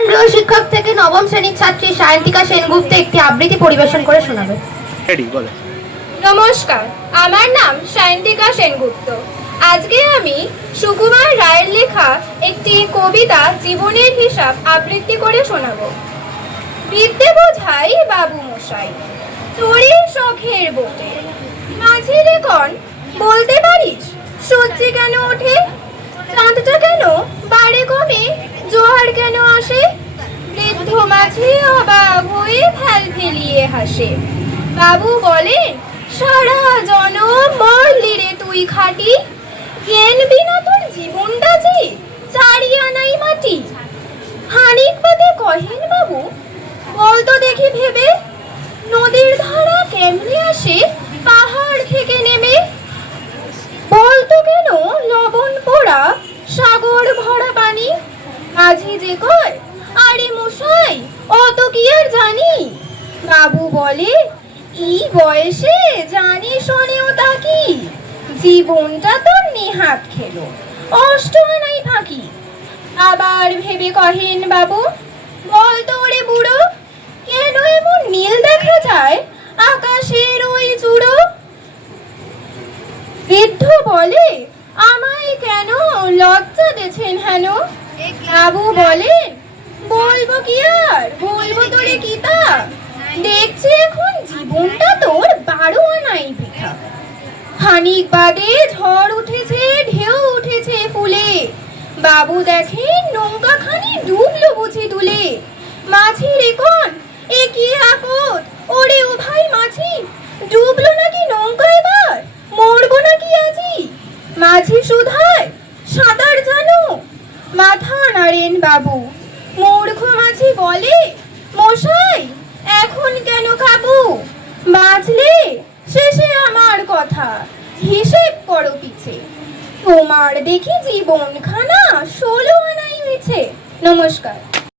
প্রিয় শিক্ষক থেকে নবম শ্রেণীর ছাত্রী সায়ন্তিকা সেনগুপ্ত একটি আবৃত্তি পরিবেশন করে শোনাবে। নমস্কার, আমার নাম সায়ন্তিকা সেনগুপ্ত। আজকে আমি সুকুমার রায়ের লেখা একটি কবিতা জীবনের হিসাব আবৃত্তি করে শোনাবো। বিদ্যে বোঝাই বাবু মশাই, চড়ির শখের বোটে, মাঝি রে কন বলতে পারিস সূর্য কেন ওঠে, চাঁদটা কেন বাড়ে কমে, জোয়ার কেন আসে, বৃদ্ধ মাঝি অবাক হয়ে ফেল ফেলিয়ে হাসে। বাবু বলেন সারা জনম মরলি রে তুই খাটি, জ্ঞান বিনা তোর জীবনটা যে চারি আনাই মাটি। খানিক বাদে কহেন বাবু বলতো দেখি ভেবে, নদীর ধারা কেমনে আসে পাহাড় থেকে নেমে, বলতো কেন লবণ পোড়া সাগর ভরা পানি। মাঝি যে কয় আরে মশাই অত কি আর জানি। বাবু বলে এই বয়সে জানি শোনেও তা কি, জীবনটা তোর নেহাত খেলো অষ্ট আনাই ফাঁকি। আবার ভেবে কহেন বাবু বলতো ওরে বুড়ো, কেন এমন নীল দেখা যায় আকাশের ওই চূড়ো। বৃদ্ধ বলে আমায় কেন লজ্জা দেছেন হেন। বাবু বলেন বলবো কি আর বলবো তোরে কিতা, দেখছি এখন জীবনটা তোর 12 আনাই বৃথা। খানিক বাদে ঝড় উঠেছে ঢেউ উঠেছে ফুলে, বাবু দেখেন নৌকা খানি ডুবলো বুঝি দুলে। মাঝি রে কোন এ কি আপদ, ওরে ও ভাই মাঝি ডুবলো নাকি নৌকা এবার, মরবো নাকি আজি। মাঝি শুধায় সাঁতার জানো, মাথা নাড়েন বাবু। মূর্খ মাঝি বলে মশাই এখন কেন খাবো, বাঁচলে শেষে আমার কথা হিসেব করো পিছে, তোমার দেখি জীবন খানা 16 আনাই হয়েছে। নমস্কার।